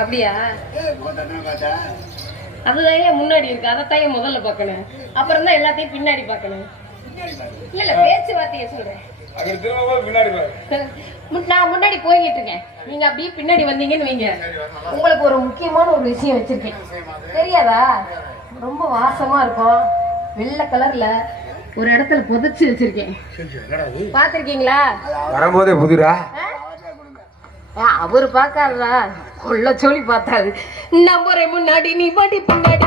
அப்படியா? அதுதான் முன்னாடி இருக்கு, அதைத்தான் முதல்ல பார்க்கணும். அப்புறம் தான் எல்லாத்தையும் பின்னாடி பார்க்கணும். இல்ல இல்ல, பேச்சுவார்த்தைய சொல்றேன். நான் முன்னாடி போய்கிட்டு இருக்கேன், நீங்க அப்படியே பின்னாடி வந்தீங்கன்னு வைங்க. உங்களுக்கு ஒரு முக்கியமான ஒரு விஷயம் வச்சிருக்கேன், தெரியாதா? ரொம்ப வாசமா இருக்கும், வெள்ளை கலர்ல ஒரு இடத்துல புதைச்சு வச்சிருக்கேன். பாத்திருக்கீங்களா? வரும்போதே புதிரா அவரு பாக்காதா, கொள்ள சொல்லி பார்த்தாரு. நம்புற முன்னாடி நீ பாட்டி பின்னாடி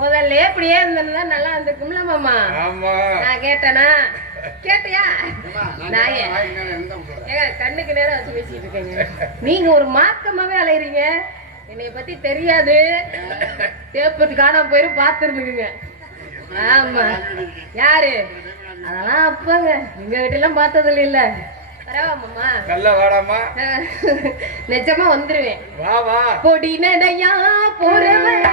முதல்ல இப்படியே இருந்தா நல்லா இருந்திருக்கும்ல மாமா. நான் கேட்டேனா? கேட்டியா? கண்ணுக்கு நேரம் வச்சு பேசிட்டு இருக்கீங்க. நீங்க ஒரு மாக்கமாவே அலையறீங்க. என்னைய பத்தி தெரியாது, தேப்பத்து காணாம போயிரும் பாத்துருந்துக்குங்க. ஆமா, யாரு? அதெல்லாம் அப்பங்க எங்க வீட்டு எல்லாம் பார்த்தது இல்ல. நிஜமா வந்துருவேன். பொடி நடையா போறவன்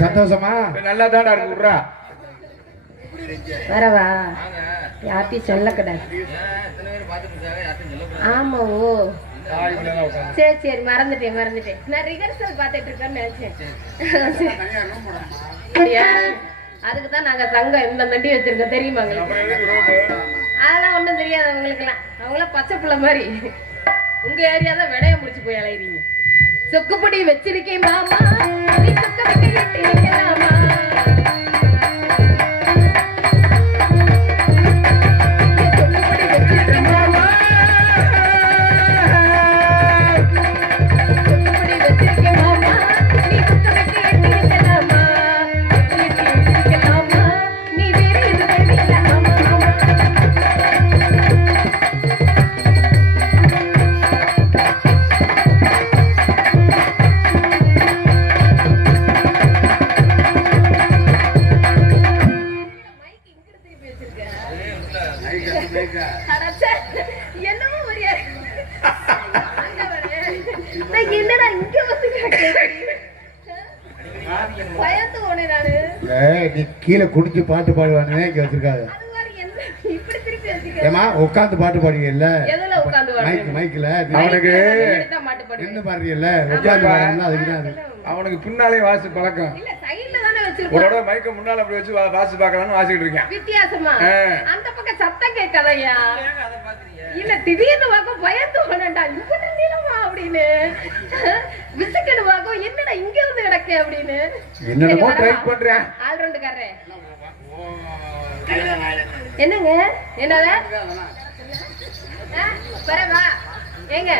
சந்தோஷமா? நல்லா தாடா இருக்குறா. வரவா? யாத்தி சொல்ல கடை. ஆமா, ஓ சரி சரி, மறந்துட்டேன். நான் ரிஹர்சல் பார்த்துட்டு இருக்கேன்னு நினைச்சேன். அதுக்கு தான் நாங்க சங்கம் இந்த நண்டி வச்சிருக்கோம், தெரியுமா உங்களுக்கு? அதெல்லாம் ஒண்ணும் தெரியாது அவங்களுக்கு எல்லாம். அவங்களாம் பச்சை பிள்ளை மாதிரி. உங்க ஏரியா தான் விடைய முடிச்சு போய் அலையிறீங்க. சொக்குப்படி வச்சிருக்கேன் மாமா, நீ சொக்க வைக்கலாமா? என்னடா இங்க வந்து பயந்து போனே நானு. நீ கீழே குடிச்சு பாட்டு பாடுவானே இங்க வச்சிருக்காங்க. அது மாதிரி என்ன இப்படி திருப்பி வச்சுக்க. ஏமா உட்காந்து பாட்டு பாடுவீங்கல்ல எதுல உட்கார்ந்து பாடுறது? மைக்ல அவனுக்கு மாட்டு பாடுறது. நின்னு பாடுறீங்கல்ல உட்காந்து பாடுறதுல அதுக்குதான் அது. அவனுக்கு பின்னாலே வாசி பழக்கம். இல்ல சைடுல தானே ஒரு வச்சிருக்கோம். தடவை மைக்க முன்னால அப்படி வச்சு வாசி பார்க்கலாம்னு வாசிக்கிட்டு இருக்கேன். வித்தியாசமா ஆ. அந்த பக்கம் சத்தம் கேட்காதயா. இல்ல திடீர்னு வாக்கம் பயந்து போனேன்டா இப்படி நீளமா அப்படின்னு விசுக்கடு வாக்கம் என்னடா இங்க வந்து கிடக்கு அப்படின்னு என்னென்னமோ ட்ரை பண்றேன். ஆல்ரவுண்டுக்காரரே என்னங்க என்னது வரவா ஏங்க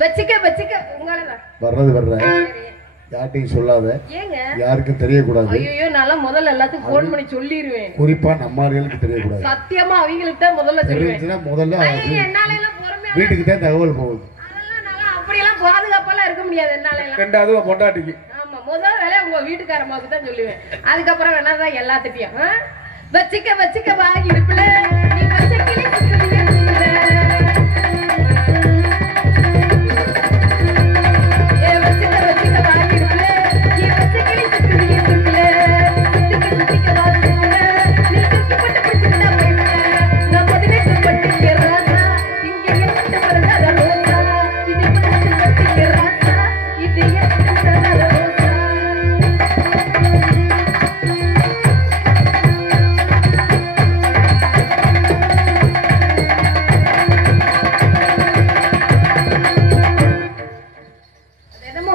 வச்சுக்க உங்களதான் வர்ற யார்ட்டையும் சொல்லாத, ஏங்க யாருக்கும் தெரியக்கூடாது. ஐயோ நான் முதல்ல எல்லாத்துக்கும் போன் பண்ணி சொல்லிடுவேன். குறிப்பா நம்ம ஆளுகளுக்கு தெரியக்கூடாது. சத்தியமா அவங்களுக்கு தான் முதல்ல சொல்லுவேன். தெரிஞ்சுன்னா முதல்ல ஐயோ, என்னால எல்லாம் பொறுமையா வீட்டுக்கு தான் தகவல் போகுது. அதெல்லாம் நல்லா அப்படியெல்லாம் பாதுகாப்பெல்லாம் இருக்க முடியாது என்னால எல்லாம். ரெண்டாவது பொண்டாட்டிக்கு. ஆமா முதல் வேலை உங்க வீட்டுக்காரம்மாவுக்கு தான் சொல்லுவேன். அதுக்கப்புறம் வேணாதான் எல்லாத்திட்டையும் வச்சுக்க வா இருப்புல நீ பச்சைக்கிளி சுத்துறியே சுத்துற. ஏ வச்சுக்க வா இருப்புல நீ பச்சைக்கிளி சுத்துறியே சுத்துற. சுத்திக்க வா சுத்துற. நீ தூக்கி போட்டு பிடிச்சிட்டா போயிட்ட. நான் 18 பட்டு ராசா இங்க எட்டு வரத ரோசா. இது 18 பட்டு ராசா இது எட்டு வரத ரோசா.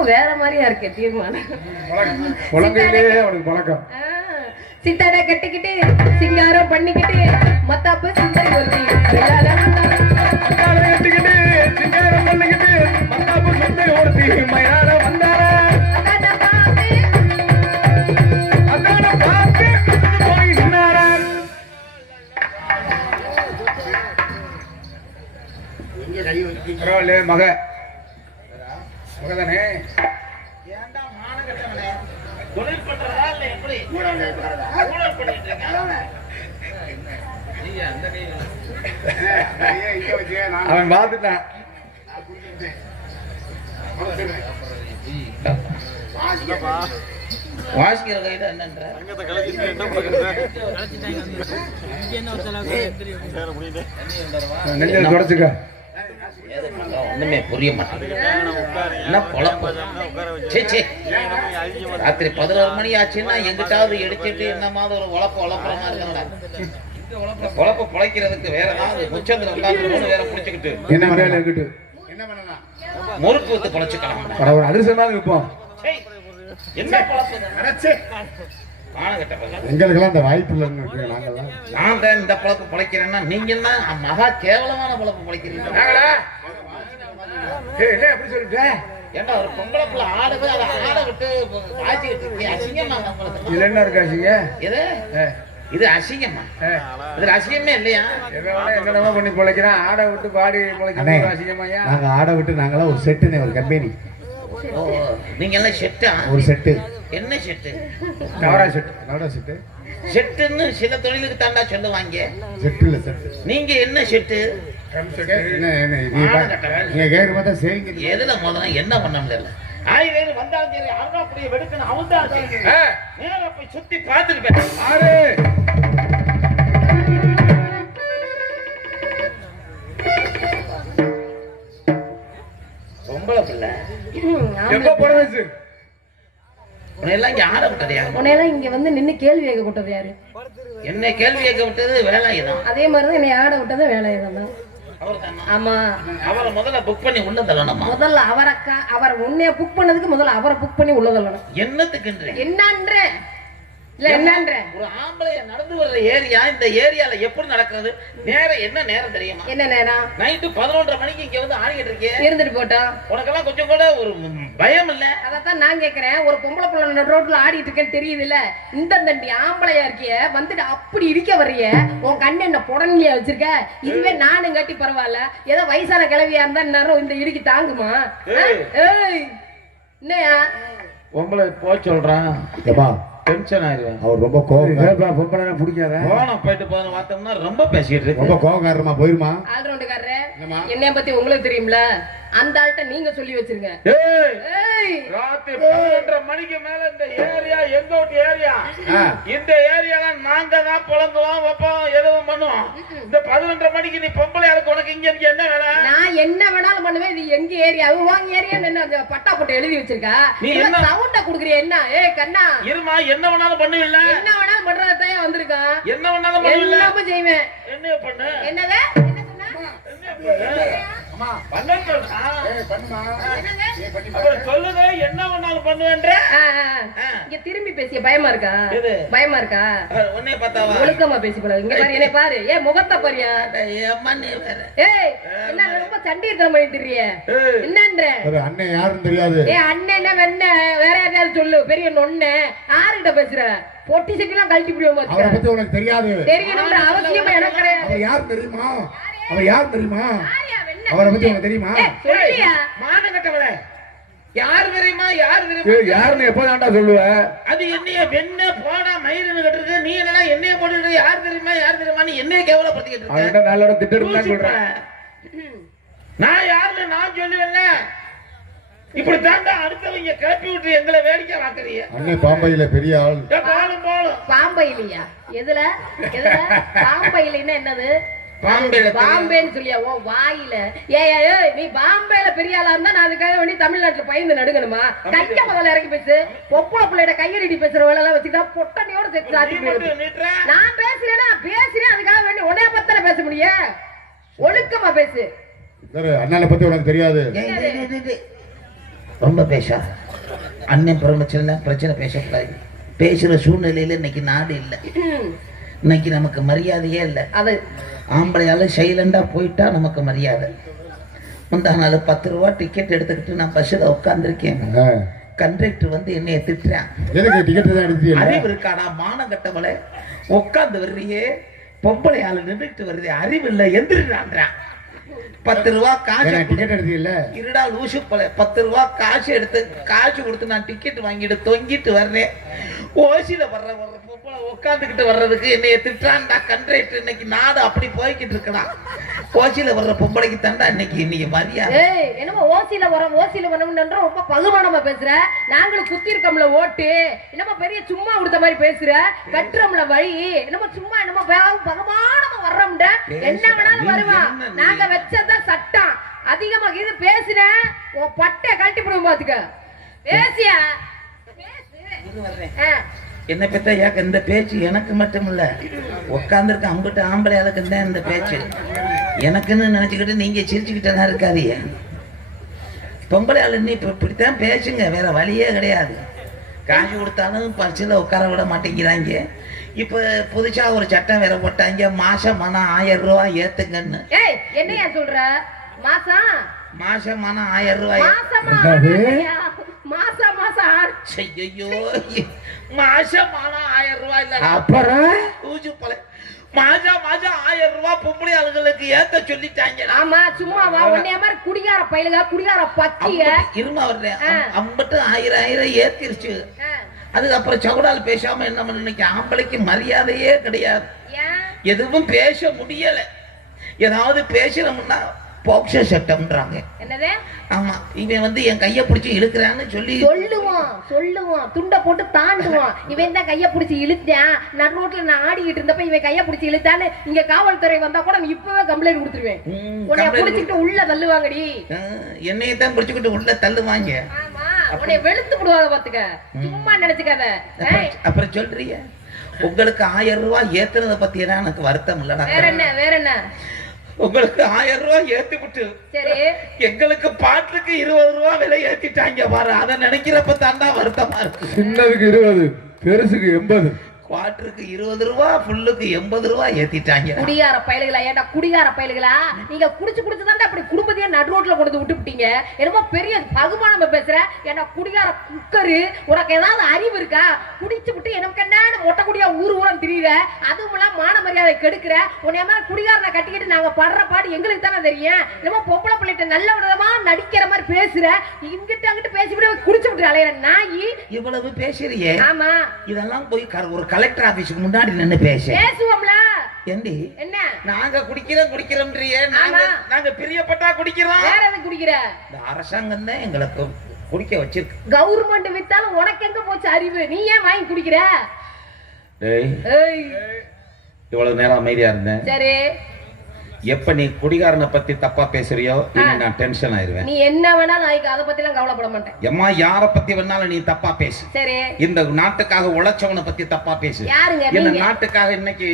வேற மாதிரியா இருக்கு தீர்மானம். குழந்தையிலே அவனுக்கு பழக்கம். சித்தாட கட்டிக்கிட்டு சிங்காரம் பண்ணிக்கிட்டு மத்தாப்பு சுந்தரி ஒருத்தி கட்டிக்கிட்டு சிங்காரம் பண்ணிக்கிட்டு மத்தாப்பு சுந்தரி ஒருத்தி மயிலாட வந்தாரா. அதான பார்த்து போய் நின்னாரா. பரவாயில்ல மகதானே தொழில் பண்றதா இல்ல எப்படி ஊழல் பண்ணிட்டு இருக்கீங்க? அவன் பார்த்துட்டான். வாசிக்கிற கையில என்னன்ற நெஞ்சை தொடச்சுக்க. ஒண்ணுமே புரிய மாட்டேங்குது. என்ன பொழப்பு? ராத்திரி 11 மணி ஆச்சுன்னா எங்கிட்டாவது எடுத்துட்டு என்ன மாதிரி ஒரு உழப்புற மாதிரி இருந்தா பொழப்பு பொழைக்கிறதுக்கு வேற ஏதாவது உச்சத்துல உட்காந்து 3 பேரை புடிச்சுக்கிட்டு என்ன வேலை இருக்கட்டு முறுக்கு வந்து பொழைச்சுக்கலாம். ஒரு அதிர்ஷ்டமாக இருப்போம். என்ன பொழப்பு? எங்களுக்கெல்லாம் இந்த வாய்ப்பு இல்லைன்னு இருக்கு. நாங்கெல்லாம் நான் தான் இந்த பொழப்பு பொழைக்கிறேன்னா நீங்க என்ன மகா கேவலமான பொழப்பு பொழைக்கிறீங்க. என்ன எப்படி சொல்லிட்ட? ஏண்டா ஒரு பொம்பளை புள்ள ஆடுது அதை ஆட விட்டு வாய்ச்சிக்கிட்டு இருக்கீங்க. அசிங்கமா உங்களுக்கு இதுல என்ன இருக்கு அசிங்க? இது அசிங்கமா? இதுல அசிங்கமே இல்லையா? என்னென்னமோ பண்ணி பொழைக்கிறான். ஆடை விட்டு பாடி பொழைக்கிறது அசிங்கமாயா? நாங்க ஆடை விட்டு நாங்களாம் ஒரு செட்டுன்னு ஒரு கம்பெனி. நீங்க எல்லாம் செட்டா? ஒரு செட்டு. என்ன செட்டு? கவரா செட்டு. கவரா செட்டு. செட்டுன்னு சில தொழிலுக்கு தாண்டா சொல்லுவாங்க. செட்டு இல்ல செட்டு. நீங்க என்ன செட்டு? நீங்க கேட்க பார்த்தா சரிங்க. எதுல முதல்ல என்ன பண்ண முடியல? ஆய்வேறு வந்தாலும் சரி அருகாப்புடைய வெடுக்கணும் அவன் தான் நேர போய் சுத்தி பார்த்துட்டு ஆறு பொம்பளை பிள்ளை எப்ப பிறந்துச்சு? உன்னையெல்லாம் இங்க ஆட விட்டதையா? உன்னையெல்லாம் இங்க வந்து நின்னு கேள்வி கேட்க விட்டது யாரு? என்ன கேள்வி கேட்க விட்டது வேலாயுதம். அதே மாதிரிதான் என்னை ஆட விட்டது வேலாயுதம் தான். ஆமா அவரை முதல்ல புக் பண்ணி உள்ள தள்ளணுமா? முதல்ல அவர் உன்னைய புக் பண்ணதுக்கு முதல்ல அவரை புக் பண்ணி உள்ள தள்ளணும். என்னத்துக்குன்ற என்னன்ற இல்ல என்னன்ற ஒரு ஆம்பளைய நடந்து வர்ற ஏரியா இந்த ஏரியால எப்படி நடக்கிறது? நேரம் என்ன நேரம் தெரியுமா? என்ன நேரம்? நைட்டு 11:30 மணிக்கு இங்க வந்து ஆடிக்கிட்டு இருக்கே. இருந்துட்டு போட்டோம். உனக்கெல்லாம் கொஞ்சம் கூட ஒரு பயம் இல்ல? அதத்தான் நான் கேக்குறேன். ஒரு பொம்பளை புள்ள ரோட்ல ஆடிட்டு இருக்கேன்னு தெரியுது இல்ல? இந்த தண்டி ஆம்பளையா இருக்கிய வந்துட்டு அப்படி இருக்க வர்றிய உன் கண்ணு என்ன புடனியா வச்சிருக்க? இதுவே நானும் கட்டி பரவாயில்ல. ஏதோ வயசான கிழவியா இருந்தா நேரம் இந்த இடுக்கி தாங்குமா? ஏய் என்னையா பொம்பளை போய் சொல்றான். டென்ஷன் ஆயிருவேன். அவர் ரொம்ப கோவக்கார பொம்பளை பிடிக்காத போன போயிட்டு போன பார்த்தோம்னா ரொம்ப பேசிட்டு இருக்கு. ரொம்ப கோவக்காரமா போயிருமா? ஆல்ரவுண்டுக்காரரே என்னம்மா? என்னைய பத்தி உங்களுக்கு தெரியும்ல, அந்த ஆள்கிட்ட நீங்க சொல்லி வச்சிருங்க. ஏய், ஏய், ராத்திரி 12:30 மணிக்கு மேல இந்த ஏரியா எங்க அவுட் ஏரியா, இந்த ஏரியால நாங்க தான் புலங்குவோம் வைப்போம் எதுவும் பண்ணுவோம். இந்த 11:30 மணிக்கு நீ பொம்பளை ஆளுக்கு உனக்கு இங்க இங்க என்ன வேலை? நான் என்ன வேணாலும் பண்ணுவேன். இது எங்க ஏரியா, உங்க ஏரியான்னு என்ன அங்க பட்டா போட்டு எழுதி வச்சிருக்கா? நீ நீ என்ன சவுண்ட குடுக்குறிய என்ன? ஏய் கண்ணா, இருமா, என்ன வேணாலும் பண்ணுவில்ல? என்ன வேணாலும் பண்றதான் வந்திருக்கா. என்ன வேணாலும் பண்ணுவில்ல? எல்லாமே செய்வேன். என்ன பண்ணு? என்னங்க என்ன சொன்னா? சொல்லுங்க, என்ன வேணாலும் பண்ணுவேன்ற. இங்க திரும்பி பேசிய பயமா இருக்கா? எது? பயமா இருக்கா? உன்னை பார்த்தாவா? ஒழுக்கமா பேசி போல. இங்க பாரு, என்னை பாரு. ஏன் முகத்தை பாரியா? ஏம்மா நீ வேற. ஏய், என்ன ரொம்ப சண்டீர்த்தனம் பண்ணிட்டுறிய? என்னன்ற? ஒரு அண்ணன் யாருன்னு தெரியாது. ஏய் அண்ணன் என்ன வெண்ண? வேற யாரையாவது சொல்லு. பெரிய நொண்ணு யாருகிட்ட பேசுற? பொட்டி செட்டிலாம் கழட்டி புடிய அவரை மாட்டேங்க. பத்தி உனக்கு தெரியாது. தெரியணும்ன்ற அவசியமா எனக்கு கிடையாது. அவர் யார் தெரியுமா? அவர் யார் தெரியுமா? யாரையா வெண்ண? அவரை பத்தி உனக்கு தெரியுமா? ஏய், சொல்லியா? மானம் கட்டவளே, யாரு தெரியுமா? யாரு ஏய், தெரியுமா? யாருன்னு எப்பதான்டா சொல்லுவ? அது என்னைய வெண்ண போடா மயிறுன்னு கட்டுறது, நீ என்னடா என்னைய போட்டுட்டு யாரு தெரியுமா யாரு தெரியுமா நீ என்னைய கேவலப்படுத்திக்கிட்டு இருக்க? அவன்கிட்ட நல்ல இடம் திட்டு சொல்றேன். நான் யாருன்னு நான் சொல்லுவேன்ல. இப்படி தாண்டா அடுத்தவங்க கிளப்பி விட்டு எங்களை வேடிக்கை பார்க்கறீங்க. அண்ணன் பாம்பையில பெரிய ஆள். போலும் போலும் பாம்பை இல்லையா? எதுல எதுல பாம்பை இல்லைன்னா என்னது? பாம்பேல பாம்பேன்னு சொல்லியா? ஓ வாயில. ஏய் நீ பாம்பேல பெரிய ஆளா இருந்தா நான் அதுக்காக வேண்டி தமிழ்நாட்டுல பயந்து நடுங்கணுமா? கைய முதல்ல இறக்கி பேசு. பொப்புள பிள்ளையோட கையடிடி பேசுற வேலை எல்லாம் வச்சுக்கிட்டா பொட்டனையோட சேர்த்து சாத்தி போயிடுது. நான் பேசுறேன்னா பேசுறேன், அதுக்காக வேண்டி உன்னைய பத்தான பேச முடியும். ஒழுக்கமா பேசு. அண்ணனை பத்தி உனக்கு தெரியாது. ரொம்ப பேசா அண்ணன் பிரச்சனை பேசக்கூடாது. பேசுற சூழ்நிலையில இன்னைக்கு நாடு இல்லை. இன்னைக்கு நமக்கு மரியாதையே இல்லை. அது ஆம்பளையால சைலண்டா போயிட்டா நமக்கு மரியாதை. முந்தா நாள் 10 ரூபா டிக்கெட் எடுத்துக்கிட்டு நான் பஸ்ஸில் உட்காந்துருக்கேன். கண்டக்டர் வந்து என்னைய திட்டுறான். எதுக்கு டிக்கெட் தான் எடுத்தீங்க? அறிவு இருக்காடா மானம் கட்டவளே, உட்காந்து வர்றியே, பொம்பளையால நின்றுட்டு வருது, அறிவு இல்லை, எந்திரிடான்றான். 10 ரூபா காசு டிக்கெட் எடுத்தீங்கல்ல? இருடா லூசு போல. 10 ரூபா காசு கொடுத்து நான் டிக்கெட் வாங்கிட்டு தொங்கிட்டு வர்றேன். ஓசியில வர்ற பொம்பளை உட்காந்துக்கிட்டு வர்றதுக்கு என்னைய திட்டான்டா கண்ட்ரேக்டர். இன்னைக்கு நாடு அப்படி போய்கிட்டு இருக்கலாம். ஓசியில வர்ற பொம்பளைக்கு தாண்டா இன்னைக்கு மரியாதை. ஏய் என்னமோ ஓசியில வரணும்ன்ற ரொம்ப பகுமானமா பேசுற. நாங்களும் குத்தி இருக்கோம்ல ஓட்டு, என்னமோ பெரிய சும்மா கொடுத்த மாதிரி பேசுற. கட்டுறோம்ல வழி, என்னமோ சும்மா என்னமோ பகுமானமா வர்றோம்ன்ற. என்ன வேணாலும் வருவான். நாங்க வச்சதான் சட்டம். அதிகமா இது பேசுற உன் பட்டை கழட்டி போடுவோம் பாத்துக்க. பேசியா என்ன பெத்தா யாக்க இந்த பேச்சு எனக்கு மட்டும் இல்ல, உட்காந்துருக்க அம்பிட்டு ஆம்பளை ஆளுக்கு தான் இந்த பேச்சு. எனக்குன்னு நினைச்சுக்கிட்டு நீங்க சிரிச்சுக்கிட்டா இருக்காதீங்க. பொம்பளை ஆளு நீ இப்படித்தான் பேசுங்க, வேற வழியே கிடையாது. காசு கொடுத்தாலும் பரிசுல உட்கார விட மாட்டேங்கிறாங்க. இப்ப புதுசா ஒரு சட்டம் வேற போட்டாங்க, மாசம் ஆனா 1000 ரூபாய் ஏத்துங்கன்னு. ஏய் என்னையா சொல்ற? மாசம் 1000 ரூபாய். ஐயோ மாசம் ஆனா 1000 ரூபாய் இல்ல. அப்புறம் மாசம் 1000 ரூபாய் பொம்பளை ஆளுகளுக்கு ஏத்த சொல்லிட்டாங்க. ஆமா சும்மாவா? உன்னைய மாதிரி குடிகார பயிலுக, குடிகார பத்திய இருமா வர்றேன். அம்பட்டு 1000 ஏத்திருச்சு. அதுக்கப்புறம் சவுடால் பேசாம என்ன பண்ண, இன்னைக்கு ஆம்பளைக்கு மரியாதையே கிடையாது. எதுவும் பேச முடியல. ஏதாவது பேசணும்னா போக்சோ சட்டம்ன்றாங்க. என்னது? ஆமா, இவன் வந்து என் கைய பிடிச்சி இழுக்கிறான்னு சொல்லுவான் துண்ட போட்டு தாண்டுவான். இவன் தான் கைய பிடிச்சி இழுத்தான். நான் ரோட்ல நான் ஆடிக்கிட்டு இருந்தப்ப இவன் கைய பிடிச்சி இழுத்தான்னு இங்க காவல்துறை வந்தா கூட இப்பவே கம்ப்ளைண்ட் கொடுத்துருவேன். உன்னை பிடிச்சிட்டு உள்ள தள்ளுவாங்கடி. என்னையத்தான் பிடிச்சுக்கிட்டு உள்ள தள்ளுவாங்க. ஆமா, உன்னை வெளுத்து விடுவாங்க பாத்துக்க. சும்மா நினைச்சுக்காத. அப்புறம் சொல்றீங்க உங்களுக்கு 1000 ரூபாய் ஏத்துறத பத்தி எல்லாம் எனக்கு வருத்தம் இல்லடா. வேற என்ன? உங்களுக்கு 1000 ரூபாய் ஏத்தி விட்டு சரி எங்களுக்கு பாட்டுக்கு 20 ரூபாய் விலை ஏத்திட்டாங்க பாரு. அதை நினைக்கிறப்ப தாண்டா வருத்தமா இருக்கு. சின்னதுக்கு 20, பெருசுக்கு 80. வாட்டருக்கு 20 ரூபா, புல்லுக்கு 80 ரூபா ஏத்திட்டாங்க. குடியார பயலுகளா, ஏண்டா குடியார பயலுகளா, நீங்க குடிச்சு தாண்டா அப்படி குடும்பத்தையே நடு ரோட்ல கொண்டு விட்டு விட்டீங்க. என்னமோ பெரிய பகுமானமா பேசுற. ஏண்டா குடியார குக்கரு, உனக்கு ஏதாவது அறிவு இருக்கா? குடிச்சு விட்டு எனக்கு என்ன மொட்டை குடியா ஊரம் திரியுற, அதுவும் எல்லாம் மான மரியாதை கெடுக்கிற. உன்னைய மாதிரி குடியாரனை கட்டிக்கிட்டு நாங்க படுற பாடு எங்களுக்கு தானே தெரியும். என்னமோ பொம்பளை பிள்ளைகிட்ட நல்ல விதமா நடிக்கிற மாதிரி பேசுற. இங்கிட்ட அங்கிட்டு பேசிவிட்டு குடிச்சு விட்டு அலையிற நாயி. இவ்வளவு பேசுறியே. ஆமா, இதெல்லாம் போய் ஒரு கலெக்டர் ஆபீஸ்க்கு முன்னாடி நின்னு பேசுவோம்ல. ஏண்டி என்ன நாங்க குடிக்கிறோம்ன்றியே? நாங்க பிரியப்பட்டா குடிக்கிறோம். வேற எது குடிக்கிற? இந்த அரசாங்கம் தான் எங்களுக்கு குடிக்க வச்சிருக்கு. கவர்மெண்ட் வித்தாலும் உனக்கு எங்க போச்சு அறிவு? நீ ஏன் வாங்கி குடிக்கிற? இவ்வளவு நேரம் அமைதியா இருந்தேன். சரி, எப்ப நீ குடிகாரனை பத்தி தப்பா பேசுறியோ இனி நான் டென்ஷன் ஆயிருவேன். நீ என்ன வேணாலும் நாய்க்கு அதை பத்தி எல்லாம் கவலைப்பட மாட்டேன். எம்மா யார பத்தி வேணாலும் நீ தப்பா பேசு. சரி, இந்த நாட்டுக்காக உழைச்சவனை பத்தி தப்பா பேசு. யாருங்க இந்த நீங்க? நாட்டுக்காக இன்னைக்கு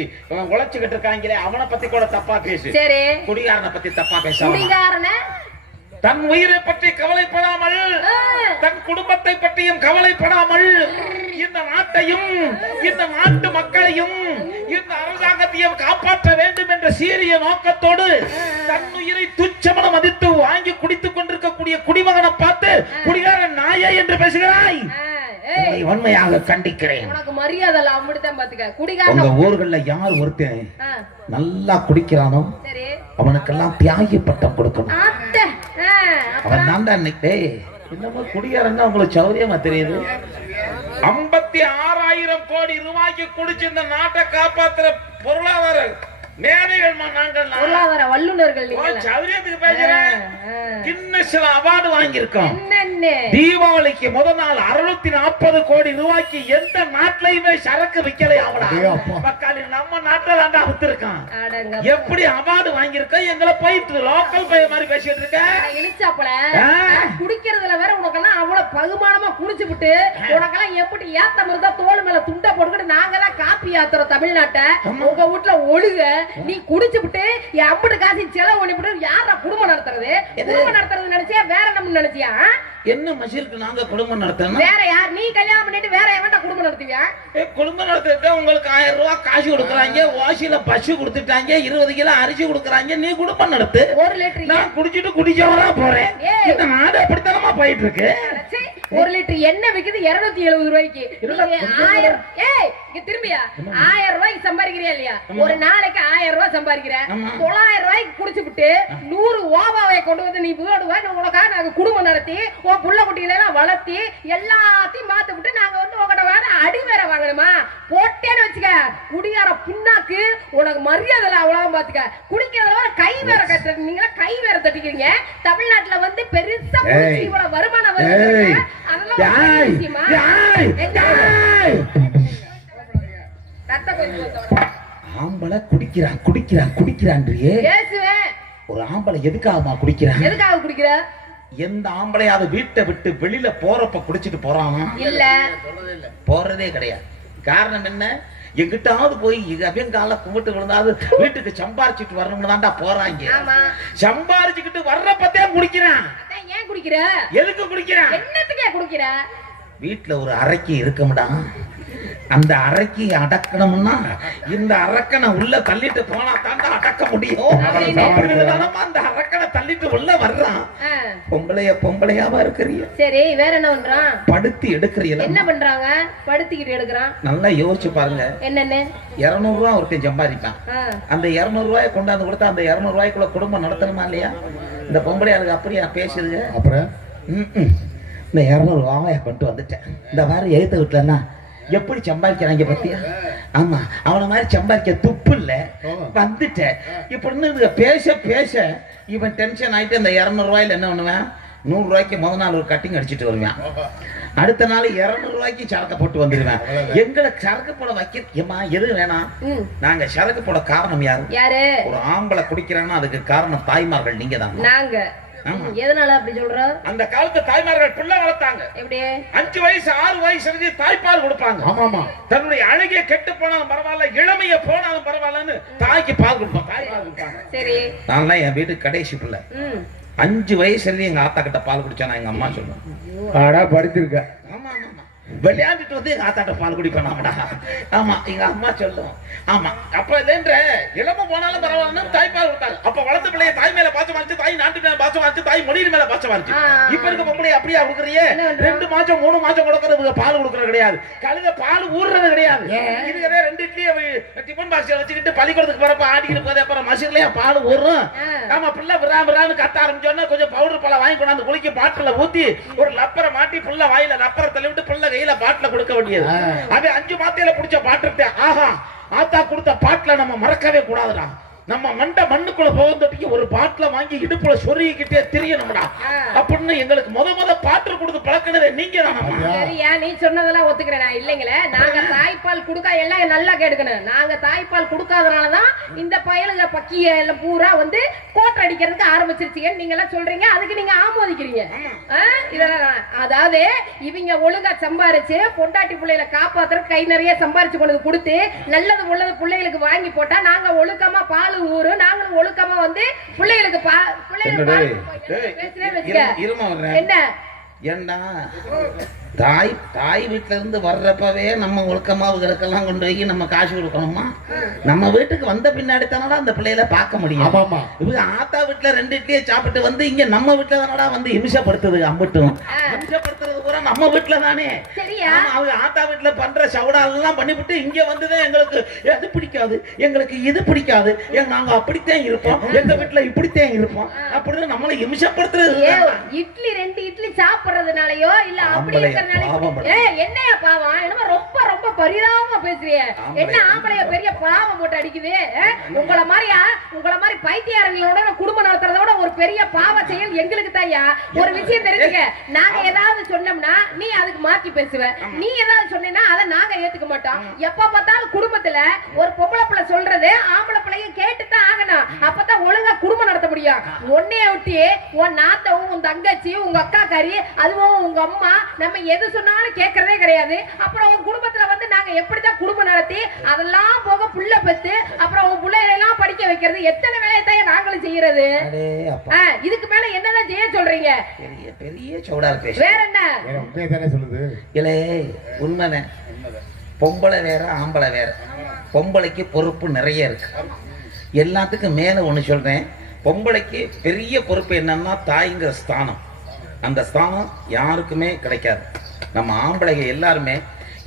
உழைச்சுக்கிட்டு இருக்காங்களே அவனை பத்தி கூட தப்பா பேசு. சரி, குடிகாரனை பத்தி தப்பா பேச. குடிகாரன தன் உயிரை பற்றி கவலைப்படாமல், தன் குடும்பத்தை பற்றியும் கவலைப்படாமல், இந்த நாட்டையும் இந்த நாட்டு மக்களையும் இந்த அரசாங்கத்தையும் காப்பாற்ற வேண்டும் என்ற சீரிய நோக்கத்தோடு தன் உயிரை துச்சமன மதித்து வாங்கி குடித்துக் கொண்டிருக்கக்கூடிய குடிமகனை பார்த்து குடிகாரன் நாயே என்று பேசுகிறாய். உண்மையாக கண்டிக்கிறேன். உனக்கு மரியாதை இல்ல, அப்படித்தான் பாத்துக்க. குடிகாரன் உங்க ஊர்கள்ல யார் ஒருத்தன் நல்லா குடிக்கிறானோ சரி அவனுக்கெல்லாம் தியாகி பட்டம் கொடுக்கணும். அத்தை அவன் தான் இன்னைக்கு என்னமோ குடியாரன்னா உங்களுக்கு சௌரியமா தெரியுது. 56,000 கோடி ரூபாய்க்கு குடிச்சு இந்த நாட்டை காப்பாத்துற பொருளாதார மேதைகள் நாங்கள். பொருளாதார வல்லுநர்கள் சௌரியத்துக்கு பேசுறேன். கின்னஸ்ல அவார்டு வாங்கியிருக்கோம். என்னென்ன தீபாவளிக்கு முதல் நாள் 640 கோடி ரூபாய்க்கு எந்த நாட்டிலையுமே சரக்கு விக்கலை. அவளை நம்ம நாட்டுல தாண்டா வித்திருக்கான். எப்படி அவார்டு வாங்கியிருக்கோம்? எங்களை போயிட்டு லோக்கல் பைய மாதிரி பேசிட்டு இருக்க. இழிச்சாப்பல குடிக்கிறதுல வேற உனக்கெல்லாம் அவ்வளவு பகுமானமா குடிச்சு விட்டு உனக்கெல்லாம் எப்படி ஏத்த மாதிரி தோல் மேல துண்டை போட்டுக்கிட்டு நாங்க தான் காப்பி ஆத்துறோம் தமிழ்நாட்டை. உங்க வீட்டுல ஒழுக நீ குடிச்சு விட்டு அம்பட்டு காசு செலவு பண்ணி விட்டு யாரா குடும்பம் நடத்துறது? குடும்பம் நடத்துறது நினைச்சியா வேற நம்ம நினைச்சியா? என்ன மசிலுக்கு நாங்க குடும்பம் நடத்தணும்? வேற யார்? நீ கல்யாணம் பண்ணிட்டு வேற எவன்டா குடும்பம் நடத்துவியா? குடும்பம் நடத்த உங்களுக்கு 1000 ரூபாய் காசு கொடுக்குறாங்க, வாசியில பசு கொடுத்துட்டாங்க, 20 கிலோ அரிசி கொடுக்குறாங்க. நீ குடும்பம் நடத்து. 1 லிட்டர் நான் குடிச்சிட்டு குடிச்சவரா போறேன். இந்த நாடு அப்படித்தானமா போயிட்டு இருக்கு. 1 லிட்டர் எண்ணெய் விக்குது 270 ரூபாய்க்கு. 1000 திரும்பியா 1000 ரூபாய்க்கு சம்பாதிக்கிறியா இல்லையா? ஒரு நாளைக்கு 1000 ரூபாய் சம்பாதிக்கிற. 900 ரூபாய்க்கு குடிச்சுட்டு 100 ஓவாவை கொண்டு வந்து நீ வீடுவாய். உனக்காக நாங்க குடும்பம் நடத்தி உன் புள்ள குட்டிகளை எல்லாம் வளர்த்தி எல்லாத்தையும் மாத்த விட்டு நாங்க வந்து உங்கள்கிட்ட வேற அடி வேற வாங்கணுமா? போட்டேன்னு வச்சுக்க குடியார புண்ணாக்கு. உனக்கு மரியாதை அவ்வளவு பாத்துக்க. குடிக்கிறத வர கை வேற கட்டுற. நீங்களா கை வேற தட்டிக்கிறீங்க. தமிழ்நாட்டுல வந்து பெருசா இவ்வளவு வருமானம் வருது. ஆம்பளை குடிக்கிறான் குடிக்கிறான் குடிக்கிறான்றியே. ஒரு ஆம்பளை எதுக்காகமா குடிக்கிறான்? எதுக்காக குடிக்கிற? எந்த ஆம்பளையாவது வீட்டை விட்டு வெளியில போறப்ப குடிச்சிட்டு போறானா? இல்ல, போறதே கிடையாது. காரணம் என்ன? எங்கிட்டாவது போய் கால கும்பிட்டு விழுந்தாது வீட்டுக்கு சம்பாரிச்சுட்டு வரணும்னு தான்டா போறாங்க. சம்பாரிச்சுக்கிட்டு வர்றப்பத்தே குடிக்கிறான். ஏன் குடிக்கிற? எதுக்கு குடிக்கிறான்? என்னத்துக்கே குடிக்கிற? வீட்டுல ஒரு அறைக்கு இருக்கும்டா. அந்த அறைக்கு அடக்கணும்னா இந்த அரக்கனை உள்ள தள்ளிட்டு போனா தாண்டா அடக்க முடியும். அந்த அரக்கனை தள்ளிட்டு உள்ள வர்றான். பொம்பளையாவா இருக்கிறீங்க? சரி, வேற என்ன பண்றான்? படுத்தி எடுக்கிறீங்க. என்ன பண்றாங்க? படுத்திக்கிட்டு எடுக்கிறான். நல்லா யோசிச்சு பாருங்க. என்னன்னு 200 ரூபாய் ஒருத்தன் சம்பாதிப்பான். அந்த 200 ரூபாயை கொண்டாந்து கொடுத்தா அந்த 200 ரூபாய்க்குள்ள குடும்பம் நடத்தணுமா இல்லையா? இந்த பொம்பளையாளுக்கு அப்படியா பேசுதுங்க? அப்புறம் இந்த 200 ரூபாயை கொண்டு வந்துட்டேன். இந்த மாதிரி எழுத்து விட்டுலன்னா எப்படி சம்பாதிக்கிறாங்க பத்தியா? ஆமா, அவனை மாதிரி சம்பாதிக்க துப்பு இல்ல. வந்துட்டேன் இப்படின்னு பேச பேச இவன் டென்ஷன் ஆயிட்டு இந்த 200 ரூபாயில என்ன பண்ணுவேன்? 100 ரூபாய்க்கு முதல் நாள் ஒரு கட்டிங் அடிச்சுட்டு வருவேன். அடுத்த நாள் 200 ரூபாய்க்கு சரக்கு போட்டு வந்துருவேன். எங்களை சரக்கு போட வைக்க எது வேணாம். நாங்க சரக்கு போட காரணம் யாரு? ஒரு ஆம்பளை குடிக்கிறான்னா அதுக்கு காரணம் தாய்மார்கள். நீங்க தான். நாங்க எதனால அப்படி சொல்ற? அந்த காலத்து தாய்மார்கள் பிள்ளை வளர்த்தாங்க. எப்படி? 5 வயசு 6 வயசு தாய்ப்பால் கொடுப்பாங்க. ஆமாமா. தன்னுடைய அழகிய கெட்டு போனாலும் பரவாயில்ல, இளமைய போனாலும் பரவாயில்லன்னு தாய்க்கு பால் கொடுப்பாங்க. தாய்ப்பால் கொடுப்பாங்க. சரி, நான் என் வீட்டுக்கு கடைசி பிள்ளை. 5 வயசுல எங்க ஆத்தா கிட்ட பால் குடிச்சா எங்க அம்மா சொல்லுவாங்க. படுத்திருக்க. ஆமா ஆமா. விளையாண்டுட்டு வந்து எங்க ஆத்தாட்ட பால் குடிப்பேனாமடா. ஆமா எங்க அம்மா சொல்லும். ஆமா அப்ப இல்லைன்ற இளம போனாலும் பரவாயில்ல தாய்ப்பால் கொடுத்தாங்க. அப்ப வளர்ந்த பிள்ளைய தாய் மேல பாசம் வாங்கிச்சு, தாய் நாட்டு மேல பாசம் வாங்கிச்சு, தாய் மொழியின் மேல பாசம் வாங்கிச்சு. இப்ப இருக்க பொம்பளை அப்படியா கொடுக்குறியே? 2 மாசம் 3 மாசம் கொடுக்கறது பால் கொடுக்கறது கிடையாது. கழுத பால் ஊறுறது கிடையாது. இதுக்கே 2 இட்லி டிபன் பாக்ஸ்ல வச்சுக்கிட்டு பள்ளிக்கூடத்துக்கு போறப்ப ஆடிக்கிட்டு போதே அப்புறம் மசிர்லயே பால் ஊறும். ஆமா பிள்ளை விரான்னு கத்த ஆரம்பிச்சோன்னா கொஞ்சம் பவுடர் பாலை வாங்கி கொண்டாந்து குளிக்க பாட்டில ஊத்தி ஒரு லப்பரை மாட்டி புள்ள வாயில லப்பரை தள்ளி விட்டு புள்ள கையில பாட்டில கொடுக்க வேண்டியது. அவன் 5 மாத்தையில குடிச்ச பாட்டு ஆஹா ஆத்தா கொடுத்த பாட்டுல நம்ம மறக்கவே கூடாதுடா. நம்ம மண்ணுக்குள்ள போகிறதுக்கு ஒரு பாட்டில வாங்கி இடுப்புல சொருகிக்கிட்டே திரியணும்டா அப்படின்னு எங்களுக்கு முத பாட்டு கொடுத்து பழக்கினதே நீங்க தானம்மா. சரியா நீ சொன்னதெல்லாம் ஒத்துக்கிறேன் நான் இல்லைங்களே. நாங்க தாய்ப்பால் கொடுக்க எல்லாம் நல்லா கேட்கணும். நாங்க தாய்ப்பால் கொடுக்காதனாலதான் இந்த பயலுங்க பக்கிய எல்லாம் பூரா வந்து கோட்டை அடிக்கிறதுக்கு ஆரம்பிச்சிருச்சீங்கன்னு நீங்க எல்லாம் சொல்றீங்க. அதுக்கு நீங்க ஆமோதிக்கிறீங்க. இதெல்லாம் அதாவது இவங்க ஒழுங்கா சம்பாரிச்சு பொண்டாட்டி பிள்ளைகளை காப்பாத்துறதுக்கு கை நிறைய சம்பாரிச்சு கொண்டு கொடுத்து நல்லது உள்ளது பிள்ளைகளுக்கு வாங்கி போட்டா நாங்க ஒழுக்கமா பால் ஊரு நாங்களும் ஒழுக்கமா வந்து பிள்ளைகளுக்கு என்ன ஏண்டா தாய் வீட்டுல இருந்து வர்றப்பவே நம்ம ஒழுக்கமாவுகளுக்கெல்லாம் கொண்டு போய் நம்ம காசு கொடுக்கணுமா? நம்ம வீட்டுக்கு வந்த பின்னாடி தானடா அந்த பிள்ளைகளை பார்க்க முடியும். இவங்க ஆத்தா வீட்டுல 2 இட்லியை சாப்பிட்டு வந்து இங்க நம்ம வீட்டுல தானடா வந்து இம்சப்படுத்துது. அம்பட்டும் இம்சப்படுத்துறது கூட நம்ம வீட்டுல தானே. அவங்க ஆத்தா வீட்டுல பண்ற சவுடாலாம் பண்ணிவிட்டு இங்க வந்துதான் எங்களுக்கு எது பிடிக்காது, எங்களுக்கு இது பிடிக்காது, நாங்க அப்படித்தான் இருப்போம், எங்க வீட்டுல இப்படித்தான் இருப்போம் அப்படின்னு நம்மளை இம்சப்படுத்துறது. இட்லி 2 இட்லி சாப்பிடுறதுனாலயோ இல்ல அப்படி என்னையா பாவம்? என்ன ரொம்ப ரொம்ப பரிதாபமா பேசுறிய? என்ன ஆம்பளைய பெரிய பாவம் போட்டு அடிக்குது? உங்கள மாதிரி பைத்தியாரங்களோட குடும்பம் நடத்துறத விட ஒரு பெரிய பாவ செயல் எங்களுக்கு தாயா. ஒரு விஷயம் தெரிஞ்சுக்க, நாங்க ஏதாவது சொன்னோம்னா நீ அதுக்கு மாத்தி பேசுவ, நீ ஏதாவது சொன்னீங்கன்னா அதை நாங்க ஏத்துக்க மாட்டோம். எப்ப பார்த்தாலும் குடும்பத்துல ஒரு பொம்பளை பிள்ளை சொல்றது ஆம்பளை பிள்ளையும் கேட்டுதான் ஆகணும். அப்பதான் ஒழுங்கா குடும்பம் நடத்த முடியும். உன்னைய விட்டு உன் நாத்தவும் உன் தங்கச்சி உங்க அக்கா காரி அதுவும் உங்க அம்மா நம்ம எது சொன்னாலும் கேட்கறதே கிடையாது. அப்புறம் உங்க குடும்பத்துல வந்து நாங்க எப்படிதான் குடும்பம் நடத்தி அதெல்லாம் போக புள்ள பெத்து அப்புறம் உங்க பிள்ளைகளை எல்லாம் படிக்க வைக்கிறது எத்தனை வேலையத்தான் நாங்களும் செய்யறது. இதுக்கு மேல என்னதான் செய்ய சொல்றீங்க? பெரிய சோடா இருக்கு. வேற என்ன சொல்லுது? இல்ல உண்மைதான். பொம்பளை வேற ஆம்பளை வேற. பொம்பளைக்கு பொறுப்பு நிறைய இருக்கு. எல்லாத்துக்கும் மேல ஒண்ணு சொல்றேன். பொம்பளைக்கு பெரிய பொறுப்பு என்னன்னா தாய்ங்கிற ஸ்தானம். அந்த ஸ்தானம் யாருக்குமே கிடைக்காது. நம்ம ஆம்பளைங்க எல்லாருமே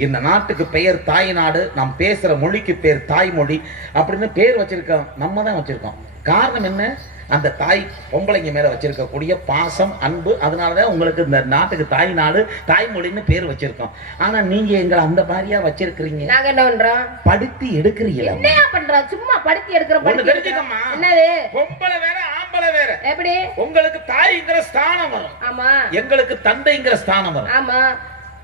இந்த நாட்டுக்கு பெயர் தாய் நாடு, நாம் பேசுற மொழிக்கு பேர் தாய்மொழி அப்படின்னு பேர் வச்சிருக்கோம். நம்ம தான் வச்சிருக்கோம். காரணம் என்ன? அந்த தாய் பொம்பளைங்க மேல வச்சிருக்கக்கூடிய பாசம் அன்பு. அதனாலதான் உங்களுக்கு இந்த நாட்டுக்கு தாய் நாடு தாய்மொழின்னு பேர் வச்சிருக்கோம். ஆனா நீங்க எங்களை அந்த மாதிரியா வச்சிருக்கிறீங்க. நாங்க என்ன பண்றோம்? படுத்தி எடுக்கிறீங்களா? என்ன பண்றோம்? சும்மா படுத்தி எடுக்கிற ஒண்ணு தெரிஞ்சுக்கம்மா. என்னது? பொம்பளை வேற ஆம்பளை வேற. எப்படி? உங்களுக்கு தாய்ங்கிற ஸ்தானம் வரும். ஆமா. எங்களுக்கு தந்தைங்கிற ஸ்தானம் வரும். ஆமா.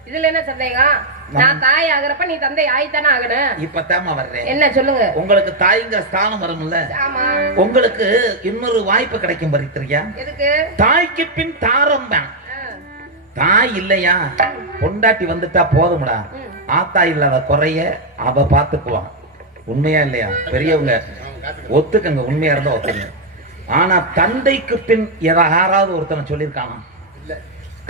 இதுல என்ன சந்தேகம்? நான் தாய் ஆகிறப்ப நீ தந்தை ஆயித்தானே ஆகணும். இப்பதாமா வர்றேன். என்ன சொல்லுங்க? உங்களுக்கு தாய்ங்கிற ஸ்தானம் வரும்ல. ஆமா. உங்களுக்கு இன்னொரு வாய்ப்பு கிடைக்கும் பரித்திரியா. எதுக்கு? தாய்க்கு பின் தாரம் தான். தாய் இல்லையா பொண்டாட்டி வந்துட்டா போதும்டா. ஆத்தா இல்லாத குறைய அவ பாத்துக்குவான். உண்மையா இல்லையா? பெரியவங்க ஒத்துக்கங்க. உண்மையா இருந்தா ஒத்துக்கங்க. ஆனா தந்தைக்கு பின் யாராவது ஒருத்தனை சொல்லியிருக்கானா?